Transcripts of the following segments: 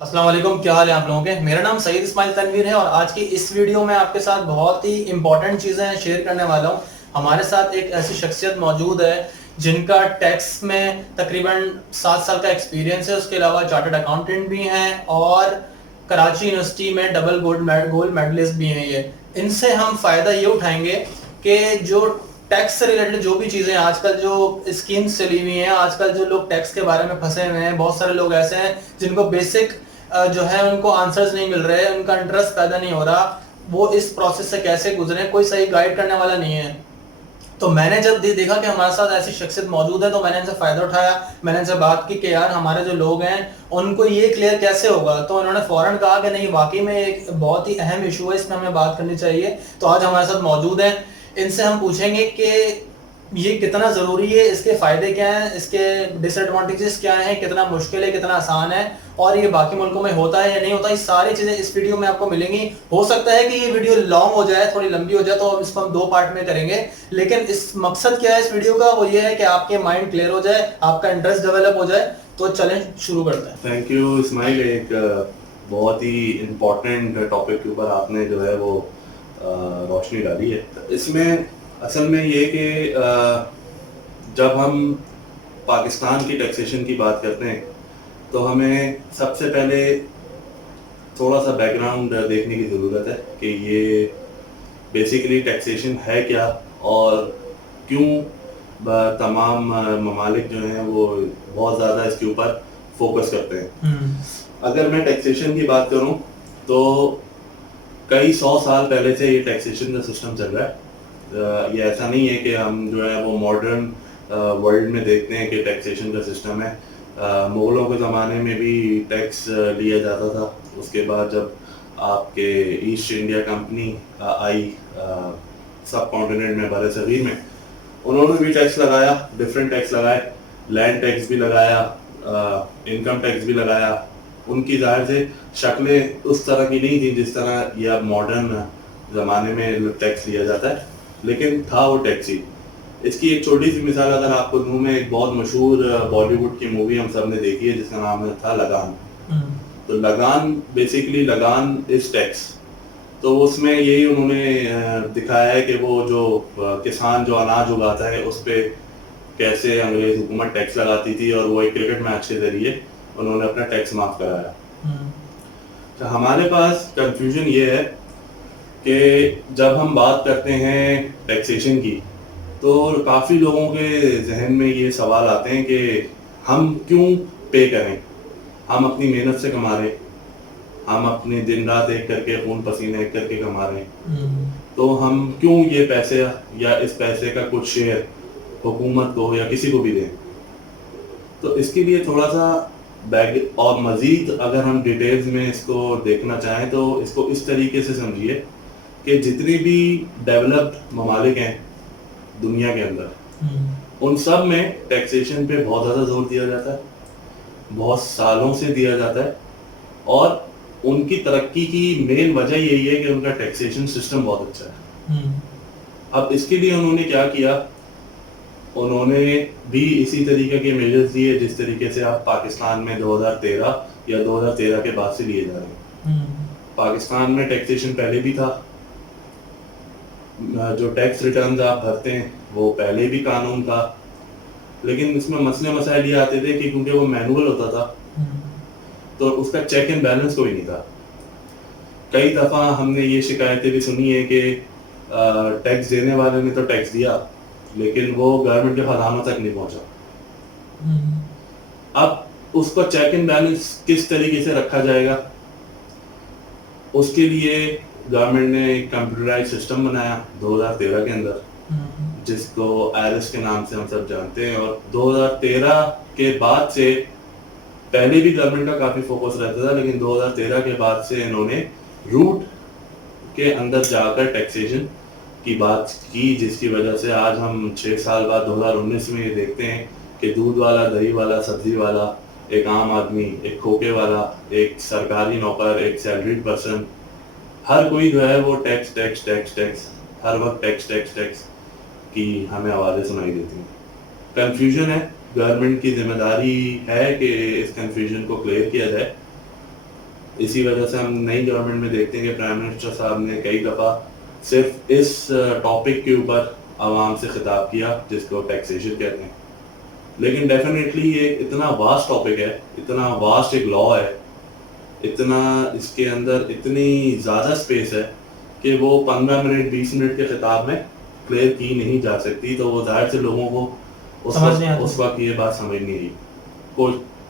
अस्सलाम वालेकुम, क्या हाल है आप लोगों के। मेरा नाम सईद इस्माइल तनवीर है और आज की इस वीडियो में आपके साथ बहुत ही इंपॉर्टेंट चीज़ें शेयर करने वाला हूँ। हमारे साथ एक ऐसी शख्सियत मौजूद है जिनका टैक्स में तकरीबन 7 साल का एक्सपीरियंस है। उसके अलावा चार्टर्ड अकाउंटेंट भी हैं और कराची यूनिवर्सिटी में डबल गोल्ड मेडलिस्ट भी हैं। ये इनसे हम फ़ायदा ये उठाएंगे कि जो टैक्स से रिलेटेड जो भी चीज़ें आजकल जो स्कीम्स चली हुई हैं, आजकल जो लोग टैक्स के बारे में फंसे हुए हैं, बहुत सारे लोग ऐसे हैं जिनको बेसिक जो है उनको आंसर्स नहीं मिल रहे, उनका इंटरेस्ट पैदा नहीं हो रहा, वो इस प्रोसेस से कैसे गुजरे, कोई सही गाइड करने वाला नहीं है। तो मैंने जब देखा कि हमारे साथ ऐसी शख्सियत मौजूद है तो मैंने इनसे फ़ायदा उठाया। मैंने इनसे बात की कि यार हमारे जो लोग हैं उनको ये क्लियर कैसे होगा। तो उन्होंने फ़ौरन कहा कि नहीं, वाकई में एक बहुत ही अहम इशू है, इसमें हमें बात करनी चाहिए। तो आज हमारे साथ मौजूद हैं, इनसे हम पूछेंगे कि ये कितना ज़रूरी है, इसके फ़ायदे क्या हैं, इसके डिसएडवांटेजेस क्या हैं, कितना मुश्किल है, कितना आसान है, और ये बाकी मुल्कों में होता है या नहीं होता। ये सारी चीज़ें इस वीडियो में आपको मिलेंगी। हो सकता है कि ये वीडियो लॉन्ग हो जाए, थोड़ी लंबी हो जाए, तो इसको हम 2 पार्ट में करेंगे। लेकिन इस मकसद क्या है इस वीडियो का, वो ये है कि आपके माइंड क्लियर हो जाए, आपका इंटरेस्ट डेवलप हो जाए। तो चलें शुरू करते हैं। Thank you Ismail. एक बहुत ही इम्पोर्टेंट टॉपिक के ऊपर आपने जो है वो रोशनी डाली है। इसमें असल में ये कि जब हम पाकिस्तान की टैक्सेशन की बात करते हैं तो हमें सबसे पहले थोड़ा सा बैकग्राउंड देखने की ज़रूरत है कि ये बेसिकली टैक्सेशन है क्या और क्यों तमाम ममालिक जो हैं वो बहुत ज़्यादा इसके ऊपर फोकस करते हैं। अगर मैं टैक्सेशन की बात करूं तो कई 100 साल पहले से ये टैक्सेशन का सिस्टम चल रहा है। ये ऐसा नहीं है कि हम जो है वो मॉडर्न वर्ल्ड में देखते हैं कि टैक्सेशन का सिस्टम है। मुग़लों के ज़माने में भी टैक्स लिया जाता था। उसके बाद जब आपके ईस्ट इंडिया कंपनी आई सब कॉन्टिनेंट में, बर सग़ीर में, उन्होंने भी टैक्स लगाया, डिफरेंट टैक्स लगाए, लैंड टैक्स भी लगाया, इनकम टैक्स भी लगाया। उनकी ज़ाहिर से शक्लें उस तरह की नहीं थी जिस तरह ये अब मॉडर्न ज़माने में टैक्स लिया जाता है, लेकिन था वो टैक्स ही। इसकी एक छोटी सी मिसाल अगर आपको दूँ, में एक बहुत मशहूर बॉलीवुड की मूवी हम सब ने देखी है जिसका नाम था लगान। तो लगान बेसिकली लगान इज टैक्स। तो उसमें यही उन्होंने दिखाया है कि वो जो किसान जो अनाज उगाता है उस पर कैसे अंग्रेज हुकूमत टैक्स लगाती थी और वो एक क्रिकेट मैच के जरिए उन्होंने अपना टैक्स माफ कराया। तो हमारे पास कंफ्यूजन ये है कि जब हम बात करते हैं टैक्सेशन की तो काफ़ी लोगों के जहन में ये सवाल आते हैं कि हम क्यों पे करें, हम अपनी मेहनत से कमा रहे हैं, हम अपने दिन रात एक करके खून पसीने एक करके कमा रहे हैं, तो हम क्यों ये पैसे या इस पैसे का कुछ शेयर हुकूमत को या किसी को भी दें। तो इसके लिए थोड़ा सा बैग और मज़ीद अगर हम डिटेल्स में इसको देखना चाहें तो इसको इस तरीके से समझिए कि जितनी भी डेवलप्ड ममालिक हैं दुनिया के अंदर, उन सब में टैक्सेशन पे बहुत ज़्यादा जोर दिया जाता है, बहुत सालों से दिया जाता है, और उनकी तरक्की की मेन वजह यही है कि उनका टैक्सेशन सिस्टम बहुत अच्छा है। अब इसके लिए उन्होंने क्या किया, उन्होंने भी इसी तरीके के मेजर्स दिए जिस तरीके से आप पाकिस्तान में 2013 या 2013 के बाद से लिए जा रहे हैं। पाकिस्तान में टैक्सेशन पहले भी था, जो टैक्स रिटर्न्स आप भरते हैं वो पहले भी कानून था, लेकिन इसमें मसले मसाइल ये आते थे कि क्योंकि वो मैनुअल होता था तो उसका चेक एंड बैलेंस कोई नहीं था। कई दफ़ा हमने ये शिकायतें भी सुनी है कि टैक्स देने वाले ने तो टैक्स दिया लेकिन वो गवर्नमेंट के खजानों तक नहीं पहुंचा। अब उसको चेक एंड बैलेंस किस तरीके से रखा जाएगा, उसके लिए गवर्नमेंट ने एक कंप्यूटराइज सिस्टम बनाया 2013 के अंदर, जिसको आयरस के नाम से हम सब जानते हैं। और 2013 के बाद से, पहले भी गवर्नमेंट का काफ़ी फोकस रहता था, लेकिन 2013 के बाद से इन्होंने रूट के अंदर जाकर टैक्सेशन की बात की, जिसकी वजह से आज हम 6 साल बाद 2019 में ये देखते हैं कि दूध वाला, दही वाला, सब्जी वाला, एक आम आदमी, एक खोके वाला, एक सरकारी नौकर, एक सैलरीड पर्सन, हर कोई जो है वो टैक्स टैक्स टैक्स टैक्स हर वक्त टैक्स टैक्स टैक्स की हमें आवाज़ें सुनाई देती हैं। कन्फ्यूजन है, गवर्नमेंट की जिम्मेदारी है कि इस कन्फ्यूजन को क्लियर किया जाए। इसी वजह से हम नई गवर्नमेंट में देखते हैं कि प्राइम मिनिस्टर साहब ने कई दफ़ा सिर्फ इस टॉपिक के ऊपर आवाम से खिताब किया जिसको टैक्सेशन कहते हैं। लेकिन डेफिनेटली ये इतना वास्ट टॉपिक है, इतना वास्ट एक लॉ है, इतना इसके अंदर इतनी ज़्यादा स्पेस है कि वो 15 मिनट 20 मिनट के खिताब में क्लियर की नहीं जा सकती। तो वो जाहिर से लोगों को उस वक्त ये बात समझ नहीं आई।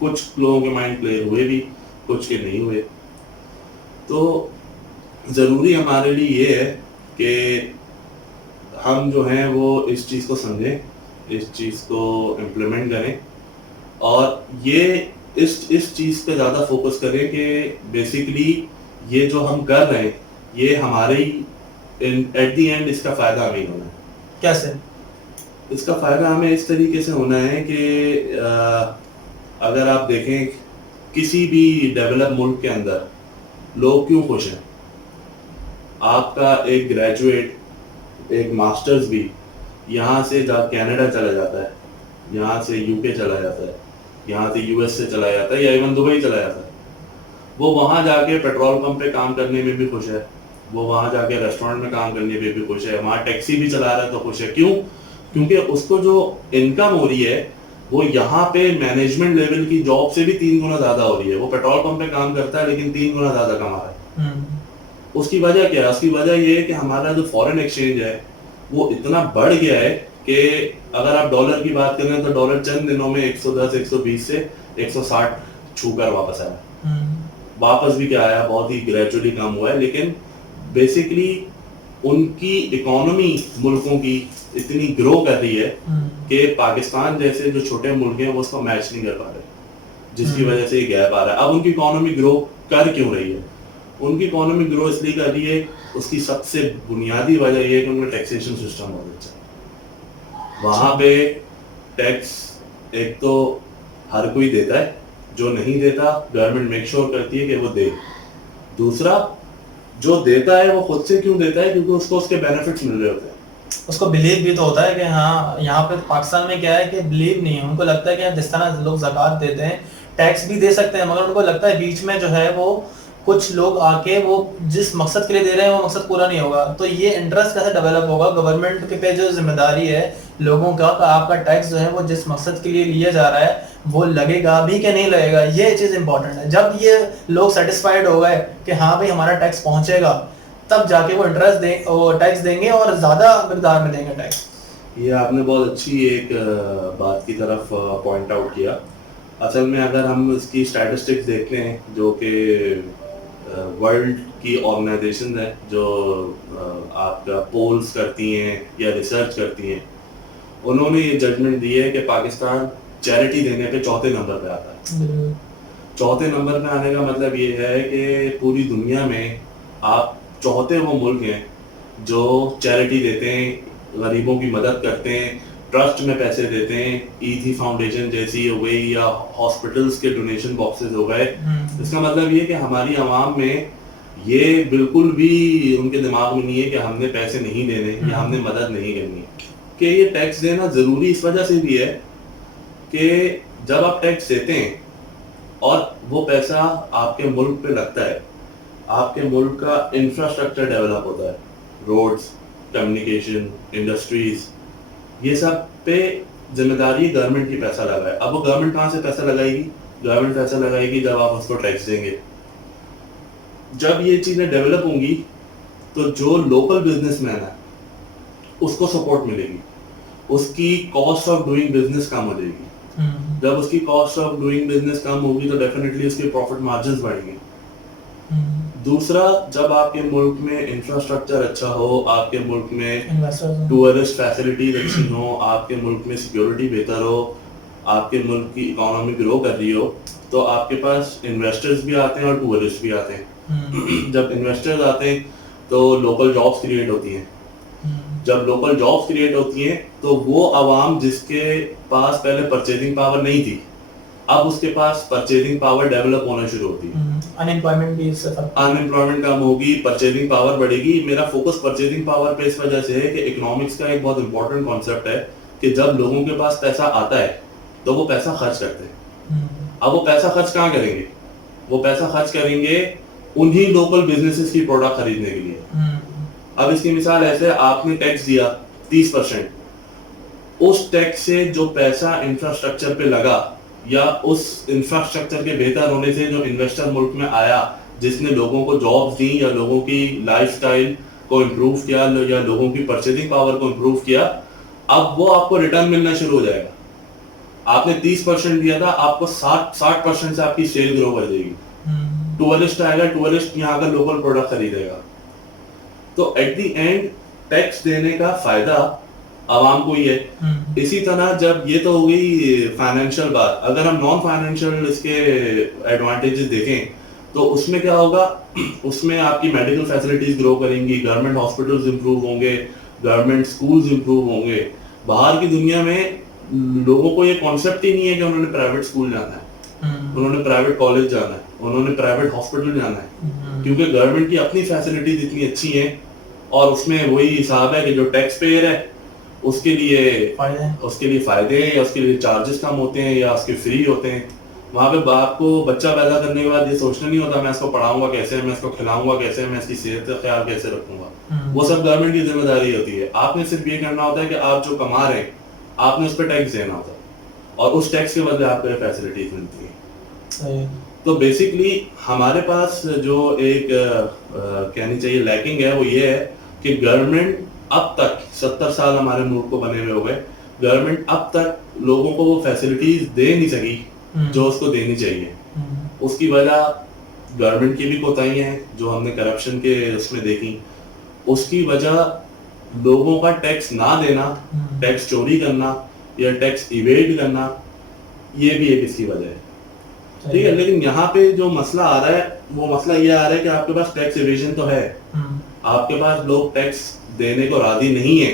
कुछ लोगों के माइंड क्लियर हुए भी, कुछ के नहीं हुए। तो ज़रूरी हमारे लिए ये है कि हम जो हैं वो इस चीज़ को समझें, इस चीज़ को इम्प्लीमेंट करें और ये इस चीज़ पे ज़्यादा फोकस करें कि बेसिकली ये जो हम कर रहे हैं ये हमारे ही एट द एंड इसका फ़ायदा हमें होना है। कैसे? इसका फ़ायदा हमें इस तरीके से होना है कि अगर आप देखें किसी भी डेवलप मुल्क के अंदर लोग क्यों खुश हैं? आपका एक ग्रेजुएट, एक मास्टर्स भी यहाँ से कनाडा चला जाता है, यहाँ से यूके चला जाता है, यहाँ से यूएस से चला जाता है या इवन दुबई चला जाता है। वो वहाँ जाके पेट्रोल पंप पे काम करने में भी खुश है, वो वहाँ जाके रेस्टोरेंट में काम करने में भी खुश है, वहाँ टैक्सी भी चला रहा है तो खुश है। क्यों? क्योंकि उसको जो इनकम हो रही है वो यहाँ पे मैनेजमेंट लेवल की जॉब से भी 3 गुना ज़्यादा हो रही है। वो पेट्रोल पंप पे काम करता है लेकिन 3 गुना ज़्यादा कमा रहा है। उसकी वजह क्या है? उसकी वजह ये है कि हमारा जो फॉरेन एक्सचेंज है वो इतना बढ़ गया है कि अगर आप डॉलर की बात करें तो डॉलर चंद दिनों में 110 120 से 160 छूकर वापस आया। वापस भी क्या आया, बहुत ही ग्रेजुअली कम हुआ है, लेकिन बेसिकली उनकी इकोनॉमी मुल्कों की इतनी ग्रो कर रही है कि पाकिस्तान जैसे जो छोटे मुल्क हैं वो उसको मैच नहीं कर पा रहे, जिसकी वजह से ये गैप आ रहा है। अब उनकी इकोनॉमी ग्रो कर क्यों रही है? उनकी इकोनॉमी ग्रो इसलिए कर रही है, उसकी सबसे बुनियादी वजह यह है कि उनका टैक्सेशन सिस्टम बहुत अच्छा है। वहाँ पे टैक्स एक तो हर कोई देता है, जो नहीं देता गवर्नमेंट मेक श्योर करती है कि वो दे। दूसरा, जो देता है वो खुद से क्यों देता है? क्योंकि उसको उसके बेनिफिट्स मिल रहे होते हैं। उसको बिलीव भी तो होता है कि हाँ, यहाँ पे पाकिस्तान में क्या है कि बिलीव नहीं है, उनको लगता है कि जिस तरह लोग ज़कात देते हैं, टैक्स भी दे सकते हैं, मगर उनको लगता है बीच में जो है वो कुछ लोग आके वो जिस मकसद के लिए दे रहे हैं वो मकसद पूरा नहीं होगा। तो ये इंटरेस्ट कैसे डेवलप होगा? गवर्नमेंट के पे जो जिम्मेदारी है लोगों का, आपका टैक्स जो है वो जिस मकसद के लिए लिया जा रहा है वो लगेगा भी कि नहीं लगेगा, ये चीज़ इंपॉर्टेंट है। जब ये लोग सेटिस्फाइड हो गए कि हाँ भाई हमारा टैक्स पहुंचेगा, तब जाके वो टैक्स देंगे और ज़्यादा मिकदार में देंगे टैक्स। ये आपने बहुत अच्छी एक बात की तरफ पॉइंट आउट किया। असल में अगर हम इसकी स्टैटिस्टिक्स देखते हैं जो कि वर्ल्ड की ऑर्गेनाइजेशन है जो आपका पोल्स करती हैं या रिसर्च करती हैं, उन्होंने ये जजमेंट दी है कि पाकिस्तान चैरिटी देने पे चौथे नंबर पे आता है। चौथे नंबर पे आने का मतलब ये है कि पूरी दुनिया में आप चौथे वो मुल्क हैं जो चैरिटी देते हैं, गरीबों की मदद करते हैं, ट्रस्ट में पैसे देते हैं, ईथी फाउंडेशन जैसी हो गई या हॉस्पिटल्स के डोनेशन बॉक्सेस हो गए। इसका मतलब ये कि हमारी आवाम में ये बिल्कुल भी उनके दिमाग में नहीं है कि हमने पैसे नहीं देने या हमने मदद नहीं करनी है। कि ये टैक्स देना ज़रूरी इस वजह से भी है कि जब आप टैक्स देते हैं और वो पैसा आपके मुल्क पे लगता है, आपके मुल्क का इंफ्रास्ट्रक्चर डेवलप होता है, रोड्स, कम्युनिकेशन, इंडस्ट्रीज, ये सब पे जिम्मेदारी गवर्नमेंट की पैसा लगाए। अब वो गवर्नमेंट कहाँ से पैसा लगाएगी? गवर्नमेंट पैसा लगाएगी जब आप उसको टैक्स देंगे। जब ये चीज़ें डेवलप होंगी तो जो लोकल बिजनेसमैन है उसको सपोर्ट मिलेगी, उसकी कॉस्ट ऑफ डूइंग बिजनेस कम हो जाएगी। जब उसकी कॉस्ट ऑफ डूइंग बिजनेस कम होगी तो डेफिनेटली उसके प्रॉफिट मार्जिन्स बढ़ेंगे। दूसरा, जब आपके मुल्क में इंफ्रास्ट्रक्चर अच्छा हो, आपके मुल्क में टूरिस्ट फैसिलिटीज अच्छी हो, आपके मुल्क में सिक्योरिटी बेहतर हो, आपके मुल्क की इकोनॉमी ग्रो कर रही हो, तो आपके पास इन्वेस्टर्स भी आते हैं और टूरिस्ट भी आते हैं। जब इन्वेस्टर्स आते हैं तो लोकल जॉब्स क्रिएट होती हैं। जब लोकल जॉब्स क्रिएट होती हैं तो वो आवाम जिसके पास पहले परचेजिंग पावर नहीं थी, अब उसके पास परचेजिंग पावर डेवलप होना शुरू होती है। अनएम्प्लॉयमेंट कम होगी, परचेजिंग पावर बढ़ेगी। मेरा फोकस परचेजिंग पावर पे इस वजह से है कि इकोनॉमिक्स का एक बहुत इंपॉर्टेंट कॉन्सेप्ट है कि जब लोगों के पास पैसा आता है तो वो पैसा खर्च करते हैं। अब वो पैसा खर्च कहाँ करेंगे? वो पैसा खर्च करेंगे उन्हीं लोकल बिजनेसेस की प्रोडक्ट खरीदने के लिए। अब इसकी मिसाल ऐसे, आपने टैक्स दिया 30%, उस टैक्स से जो पैसा इंफ्रास्ट्रक्चर पे लगा या उस इंफ्रास्ट्रक्चर के बेहतर होने से जो इन्वेस्टर मुल्क में आया, जिसने लोगों को जॉब्स दी या लोगों की लाइफस्टाइल को इम्प्रूव किया या लोगों की परचेजिंग पावर को इम्प्रूव किया, अब वो आपको रिटर्न मिलना शुरू हो जाएगा। आपने 30% दिया था, आपको 60% से आपकी सेल ग्रो कर जाएगी। टूरिस्ट आएगा, टूरिस्ट यहाँ का लोकल प्रोडक्ट खरीदेगा। तो एट द एंड टैक्स देने का फायदा आवाम को ही है। इसी तरह जब ये तो हो गई फाइनेंशियल बात, अगर हम नॉन फाइनेंशियल इसके एडवांटेजेस देखें तो उसमें क्या होगा, उसमें आपकी मेडिकल फैसिलिटीज ग्रो करेंगी, गवर्नमेंट हॉस्पिटल्स इंप्रूव होंगे, गवर्नमेंट स्कूल्स इंप्रूव होंगे। बाहर की दुनिया में लोगों को ये कॉन्सेप्ट ही नहीं है कि उन्होंने प्राइवेट स्कूल जाना है, उन्होंने प्राइवेट कॉलेज जाना है, उन्होंने प्राइवेट हॉस्पिटल जाना है, क्योंकि गवर्नमेंट की अपनी फैसिलिटीज इतनी अच्छी हैं और उसमें वही हिसाब है कि जो टैक्स पेयर है उसके लिए फायदे हैं या उसके लिए चार्जेस कम होते हैं या उसके फ्री होते हैं। वहाँ पे बाप को बच्चा पैदा करने के बाद ये सोचना नहीं होता मैं इसको पढ़ाऊंगा कैसे, मैं इसको खिलाऊंगा कैसे, मैं इसकी सेहत का ख्याल कैसे रखूंगा। वो सब गवर्नमेंट की जिम्मेदारी होती है। आपने सिर्फ ये करना होता है कि आप जो कमा रहे हैं आपने उस पर टैक्स देना होता है और उस टैक्स के बदले आपको फैसिलिटीज मिलती है। तो बेसिकली हमारे पास जो एक कहनी चाहिए लैकिंग है वो ये है कि गवर्नमेंट अब तक 70 साल हमारे मुल्क को बने हुए हो गए, गवर्नमेंट अब तक लोगों को वो फैसिलिटीज दे नहीं सकी जो उसको देनी चाहिए। उसकी वजह गवर्नमेंट की भी कोताही है जो हमने करप्शन के उसमें देखी, उसकी वजह लोगों का टैक्स ना देना, टैक्स चोरी करना या टैक्स इवेड करना, ये भी एक इसकी वजह है। ठीक है, लेकिन यहाँ पे जो मसला आ रहा है वो मसला ये आ रहा है कि आपके पास टैक्स इवेजन तो है, आपके पास लोग टैक्स देने को राजी नहीं है,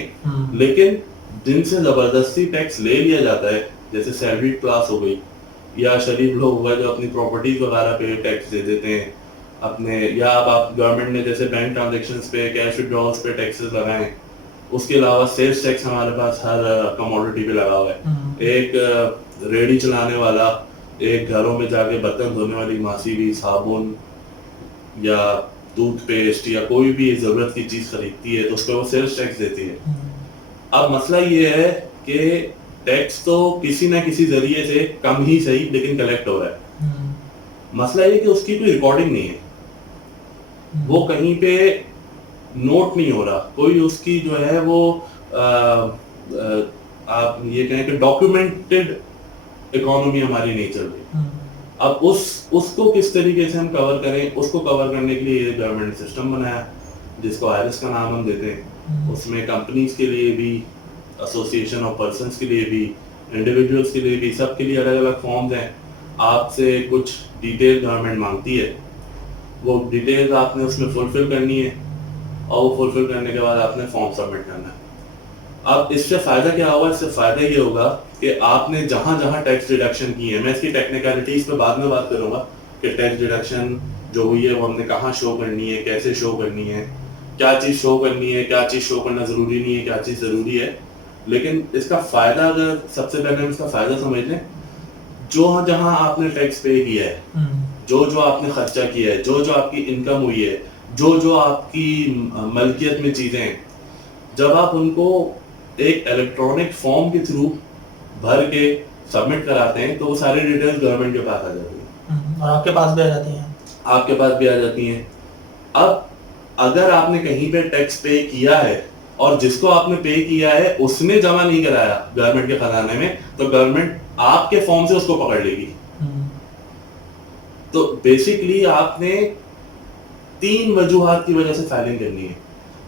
लेकिन जिनसे जबरदस्ती टैक्स ले लिया जाता है, जैसे सैलरी क्लास हो गई या शरीफ लोग हुआ जो अपनी प्रॉपर्टीज वगैरह पे टैक्स दे देते हैं अपने, या अब आप गवर्नमेंट ने जैसे बैंक ट्रांजैक्शंस पे, कैश विड्रॉल्स पे टैक्सेस लगाए, उसके अलावा सेल्स टैक्स हमारे पास हर कमोडिटी पे लगा हुआ है। एक रेडी चलाने वाला एक घरों में जाके बर्तन धोने वाली मासी भी साबुन या टूथपेस्ट या कोई भी जरूरत की चीज खरीदती है तो उस पर वो सेल्स टैक्स देती है। अब मसला ये है कि टैक्स तो किसी ना किसी जरिए से कम ही सही लेकिन कलेक्ट हो रहा है। मसला ये कि उसकी कोई रिकॉर्डिंग नहीं है, वो कहीं पे नोट नहीं हो रहा, कोई उसकी जो है वो आप ये कहें कि डॉक्यूमेंटेड इकोनॉमी हमारी नहीं चल रही। अब उसको किस तरीके से हम कवर करें, उसको कवर करने के लिए गवर्नमेंट ने सिस्टम बनाया जिसको आईरिस का नाम हम देते हैं। उसमें कंपनीज के लिए भी, एसोसिएशन ऑफ पर्संस के लिए भी, इंडिविजुअल्स के लिए भी, सब के लिए अलग अलग फॉर्म्स हैं। आपसे कुछ डिटेल गवर्नमेंट मांगती है, वो डिटेल्स आपने उसमें फुलफिल करनी है और वो फुलफिल करने के बाद आपने फॉर्म सबमिट करना है। अब इससे फायदा क्या होगा, इससे फायदा ये होगा कि आपने जहां जहां टैक्स डिडक्शन की है, मैं इसकी टेक्निकलिटीज पे बाद में बात करूंगा कि टैक्स डिडक्शन जो हुई है वो हमने कहाँ शो करनी है, कैसे शो करनी है, क्या चीज शो करनी है, क्या चीज शो करना जरूरी नहीं है, क्या चीज जरूरी है। लेकिन इसका फायदा, अगर सबसे पहले हम इसका फायदा समझ लें, जो जहां आपने टैक्स पे किया है, जो आपने खर्चा किया है, जो आपकी इनकम हुई है, जो आपकी मलकियत में चीजें हैं, जब आप उनको एक इलेक्ट्रॉनिक फॉर्म के थ्रू भर के सबमिट कराते हैं तो वो सारी डिटेल्स गवर्नमेंट के पास आ जाती है और आपके पास भी आ जाती हैं। आपके पास भी आ जाती हैं। अब अगर आपने कहीं पे टैक्स पे किया है और जिसको आपने पे किया है उसने जमा नहीं कराया गवर्नमेंट के खजाने में, तो गवर्नमेंट आपके फॉर्म से उसको पकड़ लेगी। तो बेसिकली आपने 3 वजूहात की वजह से फाइलिंग करनी है।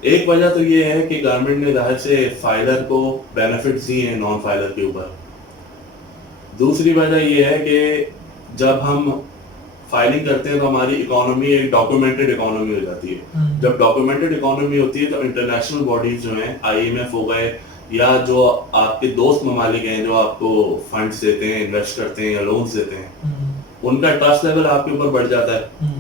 एक वजह तो ये है कि गवर्नमेंट ने जाहिर से फाइलर को बेनिफिट्स दिए हैं नॉन फाइलर के ऊपर। दूसरी वजह ये है कि जब हम फाइलिंग करते हैं तो हमारी इकोनॉमी एक डॉक्यूमेंटेड इकोनॉमी हो जाती है। जब डॉक्यूमेंटेड इकोनॉमी होती है तो इंटरनेशनल बॉडीज जो हैं, IMF हो गए या जो आपके दोस्त ममालिक हैं जो आपको फंड्स देते हैं, इन्वेस्ट करते हैं या लोन्स देते हैं, उनका ट्रस्ट लेवल आपके ऊपर बढ़ जाता है।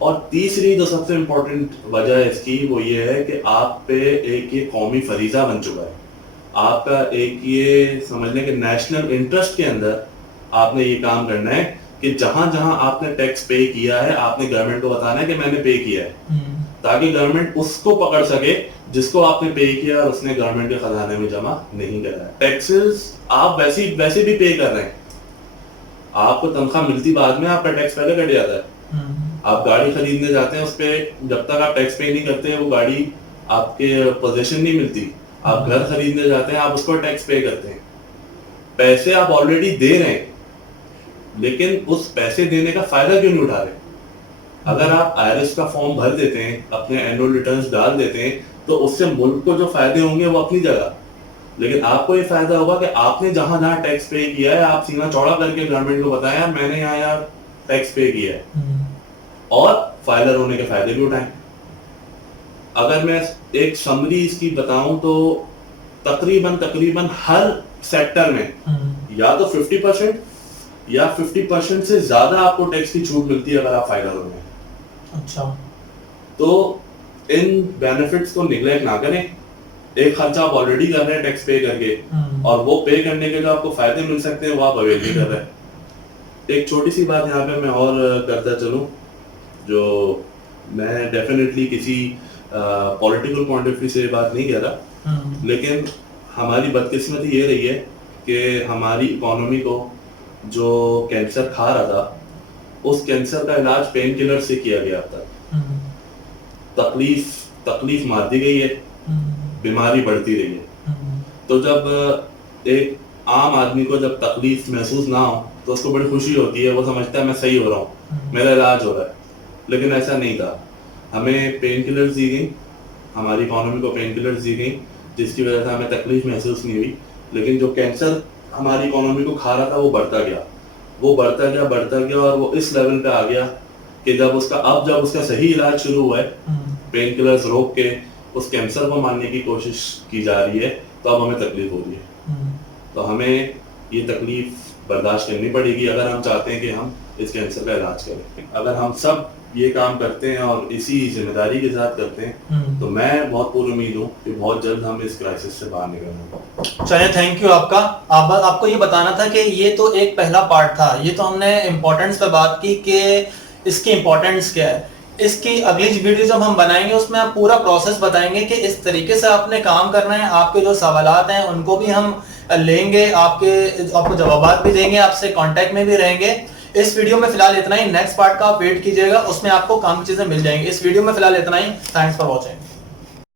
और तीसरी जो सबसे इम्पोर्टेंट वजह है इसकी वो ये है कि आप पे एक ये कौमी फरीजा बन चुका है, आपका एक ये समझ लें कि नेशनल इंटरेस्ट के अंदर आपने ये काम करना है कि जहां जहां आपने टैक्स पे किया है आपने गवर्नमेंट को बताना है कि मैंने पे किया है, ताकि गवर्नमेंट उसको पकड़ सके जिसको आपने पे किया और उसने गवर्नमेंट के खजाने में जमा नहीं करा है। टैक्सेस आप वैसे भी पे कर रहे हैं, आपको तनख्वाह मिलती बाद में, आपका टैक्स पहले कट जाता है। आप गाड़ी खरीदने जाते हैं, उस पे जब तक आप टैक्स पे नहीं करते वो गाड़ी आपके पोजीशन नहीं मिलती। आप घर खरीदने जाते हैं, आप उसको टैक्स पे करते हैं। पैसे आप ऑलरेडी दे रहे हैं, लेकिन उस पैसे देने का फायदा क्यों नहीं उठा रहे? अगर आप आईआरएस का फॉर्म भर देते हैं, अपने एनुअल रिटर्न्स डाल देते हैं, तो उससे मुल्क को जो फायदे होंगे वो अपनी जगह, लेकिन आपको ये फायदा होगा कि आपने जहां जहां टैक्स पे किया है आप सीना चौड़ा करके गवर्नमेंट को बताया मैंने यहाँ यार टैक्स पे किया है, और फाइलर होने के फायदे भी उठाएं। अगर मैं एक समरी इसकी बताऊं तो तकरीबन हर सेक्टर में या तो 50% या 50% से ज्यादा आपको टैक्स की छूट मिलती है अगर आप फाइलर हो गए। अच्छा, तो इन बेनिफिट्स को निगलेक्ट ना करें। एक खर्चा आप ऑलरेडी कर रहे हैं टैक्स पे करके, और वो पे करने के जो आपको फायदे मिल सकते हैं वो आप अवेल नहीं कर रहे हैं। एक छोटी सी बात यहाँ पे मैं और करता चलूं, जो मैं डेफिनेटली किसी पॉलिटिकल पॉइंट ऑफ व्यू से बात नहीं कर रहा, लेकिन हमारी बदकिस्मती ये रही है कि हमारी इकोनॉमी को जो कैंसर खा रहा था, उस कैंसर का इलाज पेन किलर से किया गया अब तक। तकलीफ मार दी गई है, बीमारी बढ़ती रही है। तो जब एक आम आदमी को जब तकलीफ महसूस ना हो तो उसको बड़ी खुशी होती है, वो समझता है मैं सही हो रहा हूँ, मेरा इलाज हो रहा है। लेकिन ऐसा नहीं था। हमें पेन किलर्स दी गई, हमारी इकोनॉमी को पेन किलर्स दी गई, जिसकी वजह से हमें तकलीफ महसूस नहीं हुई। लेकिन जो कैंसर हमारी इकोनॉमी को खा रहा था वो बढ़ता गया और वो इस लेवल पे आ गया कि जब उसका सही इलाज शुरू हुआ है, पेन किलर्स रोक के उस कैंसर को मारने की कोशिश की जा रही है, तो अब हमें तकलीफ हो रही है। तो हमें ये तकलीफ बर्दाश्त करनी पड़ेगी अगर हम चाहते हैं कि हम इस कैंसर का इलाज करें। अगर हम सब ये काम करते हैं और इसी जिम्मेदारी के साथ करते हैं, तो मैं बहुत पूरी उम्मीद हूँ कि बहुत जल्द हम इस क्राइसिस से बाहर निकलेंगे। चलिए, थैंक यू आपका। आपको ये बताना था कि ये तो एक पहला पार्ट था, ये तो हमने इम्पोर्टेंस पे बात की कि इसकी इम्पोर्टेंस क्या है। इसकी अगली वीडियो जब हम बनाएंगे उसमें आप पूरा प्रोसेस बताएंगे कि इस तरीके से आपने काम करना है। आपके जो सवालात हैं उनको भी हम लेंगे, आपको जवाबात भी देंगे, आपसे कांटेक्ट में भी रहेंगे। इस वीडियो में फिलहाल इतना ही। नेक्स्ट पार्ट का आप वेट कीजिएगा, उसमें आपको काम चीजें मिल जाएंगी। इस वीडियो में फिलहाल इतना ही। Thanks for watching.